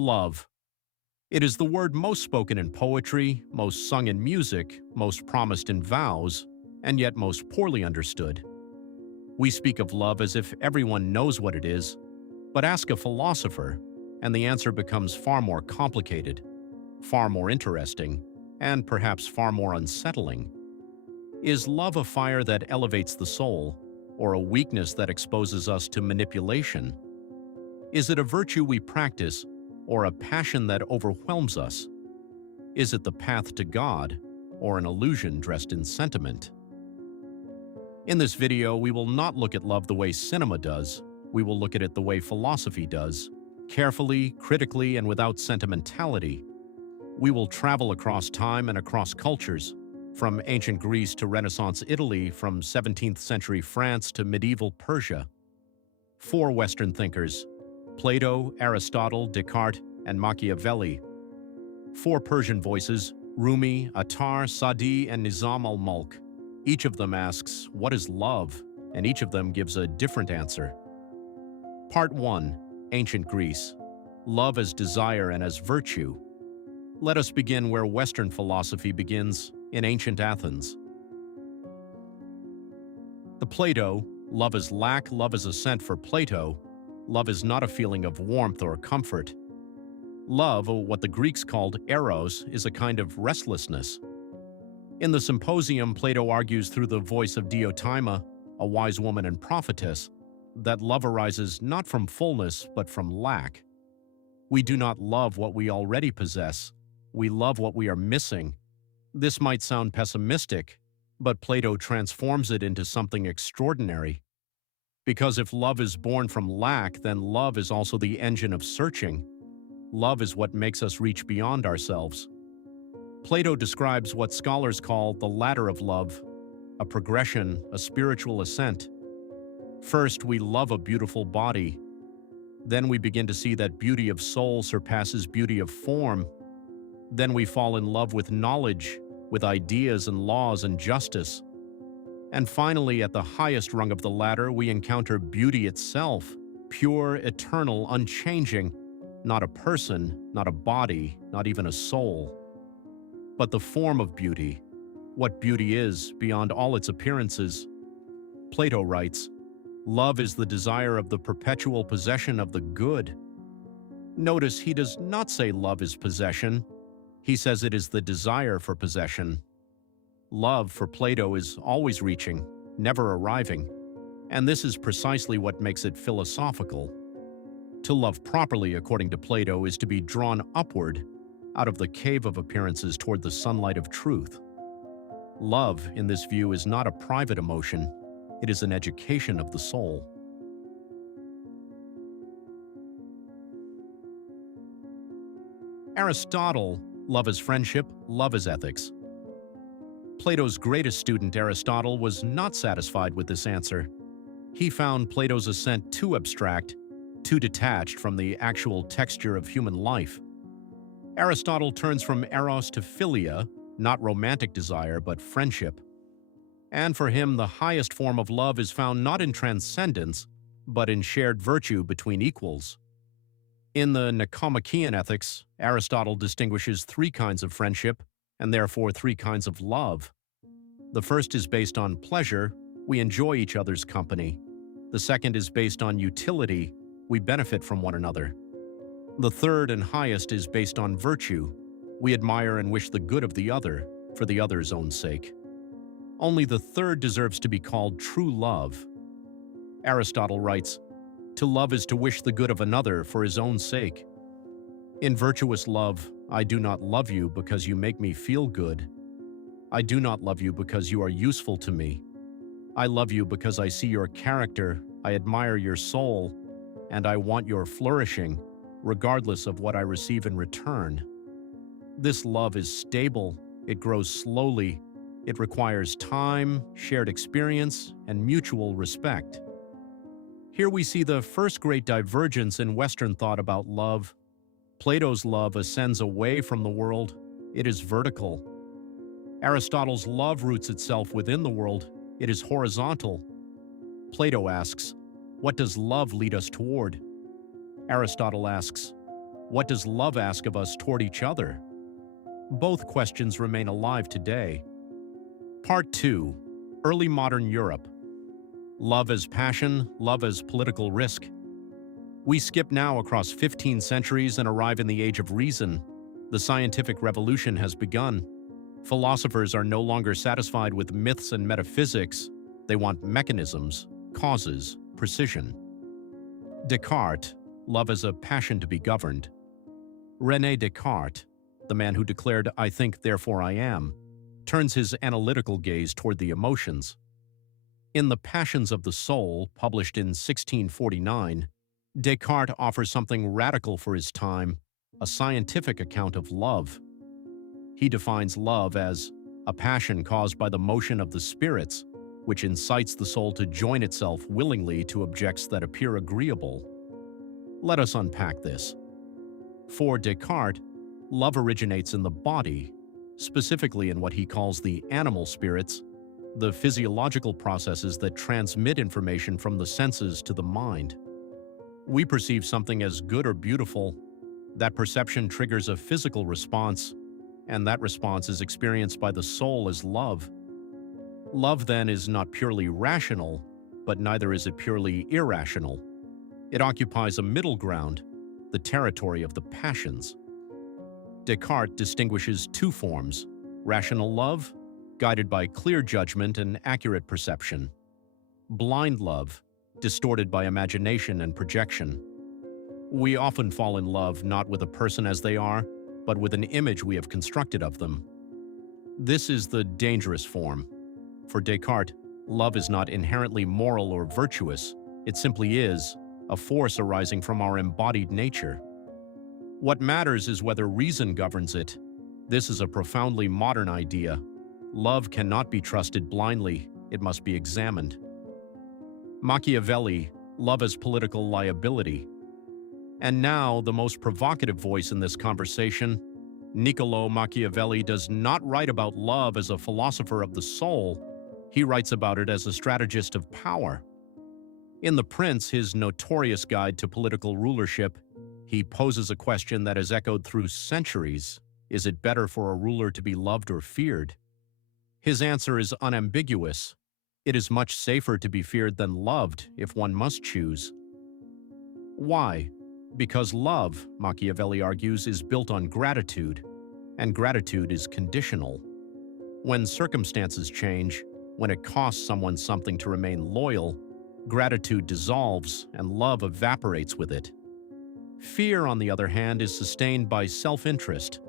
Love. It is the word most spoken in poetry, most sung in music, most promised in vows, and yet most poorly understood. We speak of love as if everyone knows what it is, but ask a philosopher, and the answer becomes far more complicated, far more interesting, and perhaps far more unsettling. Is love a fire that elevates the soul, or a weakness that exposes us to manipulation? Is it a virtue we practice, or a passion that overwhelms us? Is it the path to God, or an illusion dressed in sentiment? In this video, we will not look at love the way cinema does. We will look at it the way philosophy does, carefully, critically, and without sentimentality. We will travel across time and across cultures, from ancient Greece to Renaissance Italy, from 17th century France to medieval Persia. Four Western thinkers: Plato, Aristotle, Descartes, and Machiavelli. Four Persian voices: Rumi, Attar, Sa'di, and Nizam al-Mulk. Each of them asks, "What is love?" and each of them gives a different answer. Part 1. Ancient Greece. Love as desire and as virtue. Let us begin where Western philosophy begins, in ancient Athens. The Plato, love is lack, love is assent for Plato. Love is not a feeling of warmth or comfort. Love, or what the Greeks called eros, is a kind of restlessness. In the Symposium, Plato argues through the voice of Diotima, a wise woman and prophetess, that love arises not from fullness but from lack. We do not love what we already possess. We love what we are missing. This might sound pessimistic, but Plato transforms it into something extraordinary. Because if love is born from lack, then love is also the engine of searching. Love is what makes us reach beyond ourselves. Plato describes what scholars call the ladder of love, a progression, a spiritual ascent. First, we love a beautiful body. Then we begin to see that beauty of soul surpasses beauty of form. Then we fall in love with knowledge, with ideas and laws and justice. And finally, at the highest rung of the ladder, we encounter beauty itself, pure, eternal, unchanging, not a person, not a body, not even a soul. But the form of beauty, what beauty is beyond all its appearances. Plato writes, "Love is the desire of the perpetual possession of the good." Notice he does not say love is possession. He says it is the desire for possession. Love, for Plato, is always reaching, never arriving, and this is precisely what makes it philosophical. To love properly, according to Plato, is to be drawn upward, out of the cave of appearances toward the sunlight of truth. Love, in this view, is not a private emotion. It is an education of the soul. Aristotle, love is friendship, love is ethics. Plato's greatest student, Aristotle, was not satisfied with this answer. He found Plato's assent too abstract, too detached from the actual texture of human life. Aristotle turns from eros to philia, not romantic desire, but friendship. And for him, the highest form of love is found not in transcendence, but in shared virtue between equals. In the Nicomachean Ethics, Aristotle distinguishes three kinds of friendship, and therefore three kinds of love. The first is based on pleasure, we enjoy each other's company. The second is based on utility, we benefit from one another. The third and highest is based on virtue, we admire and wish the good of the other, for the other's own sake. Only the third deserves to be called true love. Aristotle writes, "To love is to wish the good of another for his own sake. In virtuous love, I do not love you because you make me feel good. I do not love you because you are useful to me. I love you because I see your character, I admire your soul, and I want your flourishing, regardless of what I receive in return." This love is stable, it grows slowly, it requires time, shared experience, and mutual respect. Here we see the first great divergence in Western thought about love. Plato's love ascends away from the world, it is vertical. Aristotle's love roots itself within the world, it is horizontal. Plato asks, what does love lead us toward? Aristotle asks, What does love ask of us toward each other? Both questions remain alive today. Part 2. Early Modern Europe. Love as passion, love as political risk. We skip now across 15 centuries and arrive in the Age of Reason. The scientific revolution has begun. Philosophers are no longer satisfied with myths and metaphysics. They want mechanisms, causes, precision. Descartes, love as a passion to be governed. René Descartes, the man who declared, "I think, therefore I am," turns his analytical gaze toward the emotions. In The Passions of the Soul, published in 1649, Descartes offers something radical for his time, a scientific account of love. He defines love as a passion caused by the motion of the spirits, which incites the soul to join itself willingly to objects that appear agreeable. Let us unpack this. For Descartes, love originates in the body, specifically in what he calls the animal spirits, the physiological processes that transmit information from the senses to the mind. We perceive something as good or beautiful. That perception triggers a physical response, and that response is experienced by the soul as love. Love, then, is not purely rational, but neither is it purely irrational. It occupies a middle ground, the territory of the passions. Descartes distinguishes two forms: rational love, guided by clear judgment and accurate perception; blind love, distorted by imagination and projection. We often fall in love not with a person as they are, but with an image we have constructed of them. This is the dangerous form. For Descartes, love is not inherently moral or virtuous. It simply is a force arising from our embodied nature. What matters is whether reason governs it. This is a profoundly modern idea. Love cannot be trusted blindly. It must be examined. Machiavelli, love as political liability. And now, the most provocative voice in this conversation, Niccolò Machiavelli does not write about love as a philosopher of the soul. He writes about it as a strategist of power. In The Prince, his notorious guide to political rulership, he poses a question that has echoed through centuries. Is it better for a ruler to be loved or feared? His answer is unambiguous. It is much safer to be feared than loved if one must choose. Why? Because love, Machiavelli argues, is built on gratitude, and gratitude is conditional. When circumstances change, when it costs someone something to remain loyal, gratitude dissolves and love evaporates with it. Fear, on the other hand, is sustained by self-interest.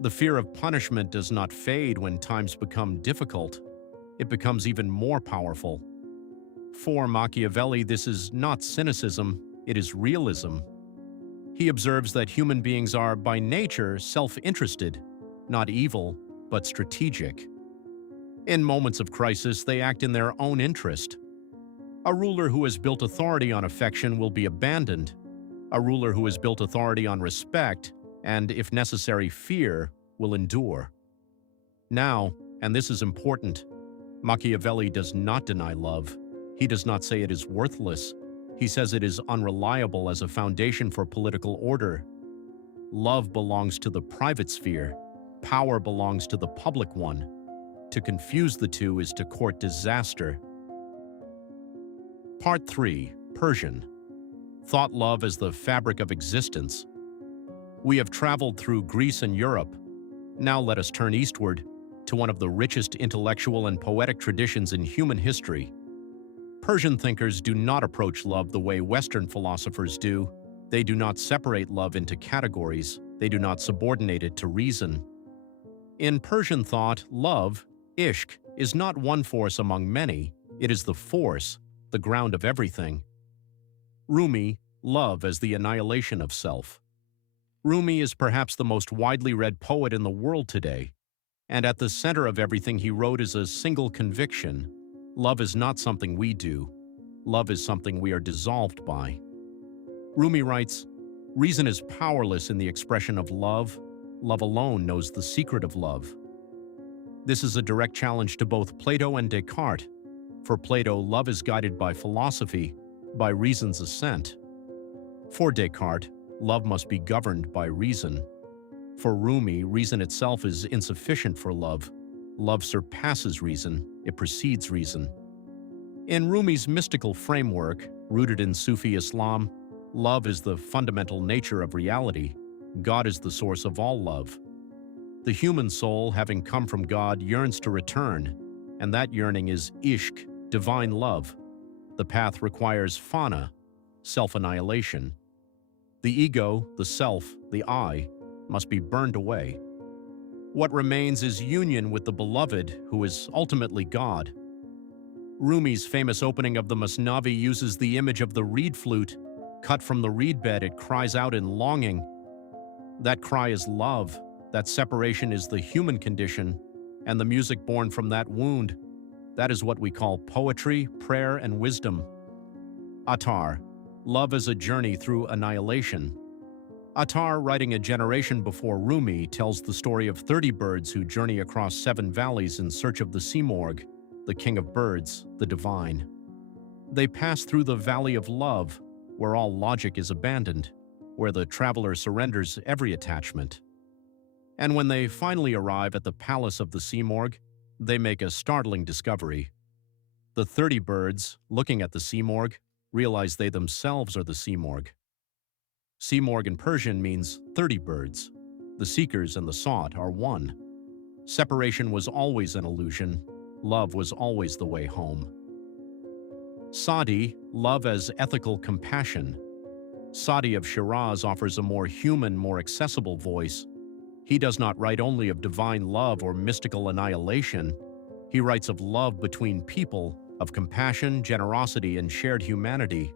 The fear of punishment does not fade when times become difficult. It becomes even more powerful. For Machiavelli, this is not cynicism, it is realism. He observes that human beings are, by nature, self-interested, not evil, but strategic. In moments of crisis, they act in their own interest. A ruler who has built authority on affection will be abandoned. A ruler who has built authority on respect, and if necessary fear, will endure. Now, and this is important, Machiavelli does not deny love. He does not say it is worthless. He says it is unreliable as a foundation for political order. Love belongs to the private sphere. Power belongs to the public one. To confuse the two is to court disaster. Part 3. Persian. Thought love as the fabric of existence. We have traveled through Greece and Europe. Now let us turn eastward to one of the richest intellectual and poetic traditions in human history. Persian thinkers do not approach love the way Western philosophers do. They do not separate love into categories. They do not subordinate it to reason. In Persian thought, love, ishq, is not one force among many. It is the force, the ground of everything. Rumi, love as the annihilation of self. Rumi is perhaps the most widely read poet in the world today, and at the center of everything he wrote is a single conviction: love is not something we do. Love is something we are dissolved by. Rumi writes, "Reason is powerless in the expression of love. Love alone knows the secret of love." This is a direct challenge to both Plato and Descartes. For Plato, love is guided by philosophy, by reason's assent. For Descartes, love must be governed by reason. For Rumi, reason itself is insufficient for love. Love surpasses reason, it precedes reason. In Rumi's mystical framework, rooted in Sufi Islam, love is the fundamental nature of reality. God is the source of all love. The human soul, having come from God, yearns to return, and that yearning is ishq, divine love. The path requires fana, self-annihilation. The ego, the self, the I, must be burned away. What remains is union with the beloved, who is ultimately God. Rumi's famous opening of the Masnavi uses the image of the reed flute. Cut from the reed bed, it cries out in longing. That cry is love. That separation is the human condition, and the music born from that wound. That is what we call poetry, prayer, and wisdom. Attar, love is a journey through annihilation. Attar, writing a generation before Rumi, tells the story of 30 birds who journey across 7 valleys in search of the Simorgh, the king of birds, the divine. They pass through the valley of love, where all logic is abandoned, where the traveler surrenders every attachment. And when they finally arrive at the palace of the Simorgh, they make a startling discovery. The 30 birds, looking at the Simorgh, realize they themselves are the Simorgh. Simorgh in Persian means 30 birds. The seekers and the sought are one. Separation was always an illusion. Love was always the way home. Sadi, love as ethical compassion. Sadi of Shiraz offers a more human, more accessible voice. He does not write only of divine love or mystical annihilation. He writes of love between people, of compassion, generosity, and shared humanity.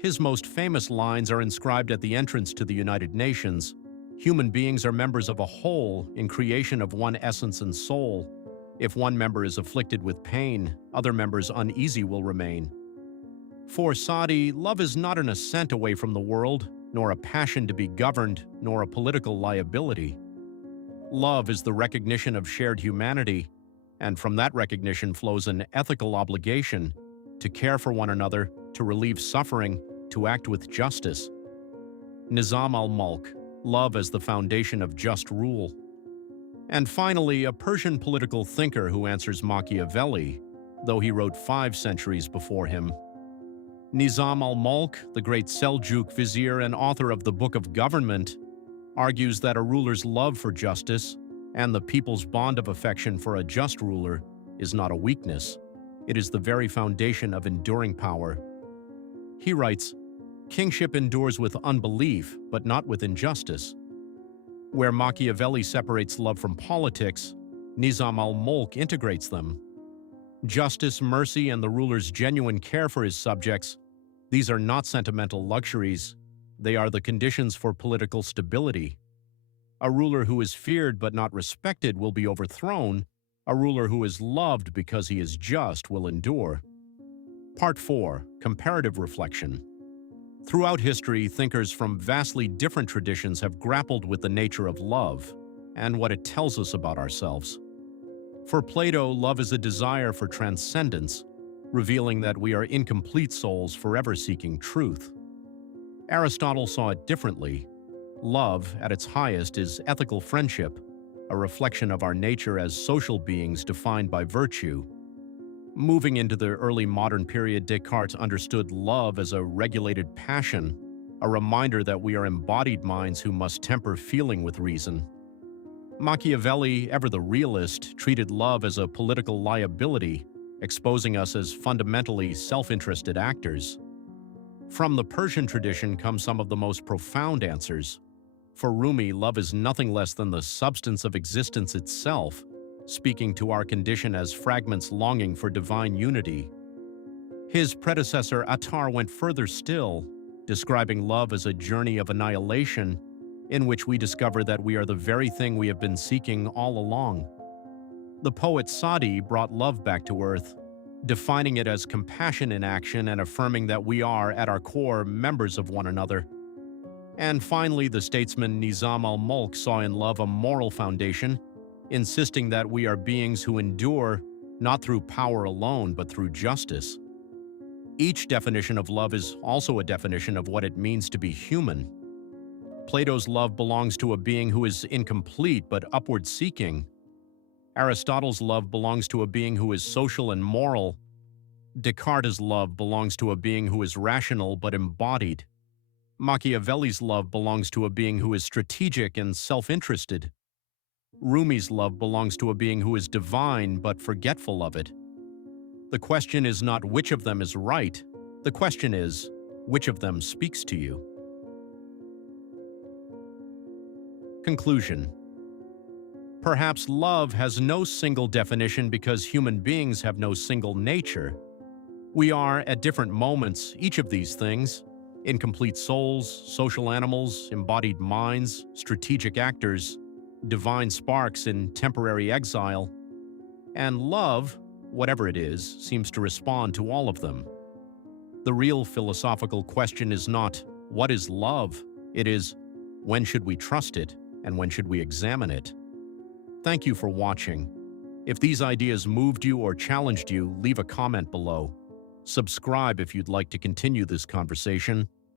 His most famous lines are inscribed at the entrance to the United Nations. Human beings are members of a whole in creation of one essence and soul. If one member is afflicted with pain, other members uneasy will remain. For Sadi, love is not an ascent away from the world, nor a passion to be governed, nor a political liability. Love is the recognition of shared humanity, and from that recognition flows an ethical obligation to care for one another, to relieve suffering, to act with justice. Nizam al-Mulk, love as the foundation of just rule. And finally, a Persian political thinker who answers Machiavelli, though he wrote 5 centuries before him. Nizam al-Mulk, the great Seljuk vizier and author of the Book of Government, argues that a ruler's love for justice and the people's bond of affection for a just ruler is not a weakness. It is the very foundation of enduring power. He writes, "Kingship endures with unbelief, but not with injustice." Where Machiavelli separates love from politics, Nizam al-Mulk integrates them. Justice, mercy, and the ruler's genuine care for his subjects, these are not sentimental luxuries. They are the conditions for political stability. A ruler who is feared but not respected will be overthrown. A ruler who is loved because he is just will endure. Part 4. Comparative Reflection. Throughout history, thinkers from vastly different traditions have grappled with the nature of love and what it tells us about ourselves. For Plato, love is a desire for transcendence, revealing that we are incomplete souls forever seeking truth. Aristotle saw it differently. Love, at its highest, is ethical friendship, a reflection of our nature as social beings defined by virtue. Moving into the early modern period, Descartes understood love as a regulated passion, a reminder that we are embodied minds who must temper feeling with reason. Machiavelli, ever the realist, treated love as a political liability, exposing us as fundamentally self-interested actors. From the Persian tradition come some of the most profound answers. For Rumi, love is nothing less than the substance of existence itself, speaking to our condition as fragments longing for divine unity. His predecessor Attar went further still, describing love as a journey of annihilation in which we discover that we are the very thing we have been seeking all along. The poet Sadi brought love back to earth, defining it as compassion in action and affirming that we are, at our core, members of one another. And finally, the statesman Nizam al-Mulk saw in love a moral foundation, insisting that we are beings who endure not through power alone, but through justice. Each definition of love is also a definition of what it means to be human. Plato's love belongs to a being who is incomplete but upward-seeking. Aristotle's love belongs to a being who is social and moral. Descartes' love belongs to a being who is rational but embodied. Machiavelli's love belongs to a being who is strategic and self-interested. Rumi's love belongs to a being who is divine but forgetful of it. The question is not which of them is right. The question is, which of them speaks to you? Conclusion. Perhaps love has no single definition because human beings have no single nature. We are, at different moments, each of these things: incomplete souls, social animals, embodied minds, strategic actors, divine sparks in temporary exile. And love, whatever it is, seems to respond to all of them. The real philosophical question is not, what is love? It is, when should we trust it, and when should we examine it? Thank you for watching. If these ideas moved you or challenged you, leave a comment below. Subscribe if you'd like to continue this conversation.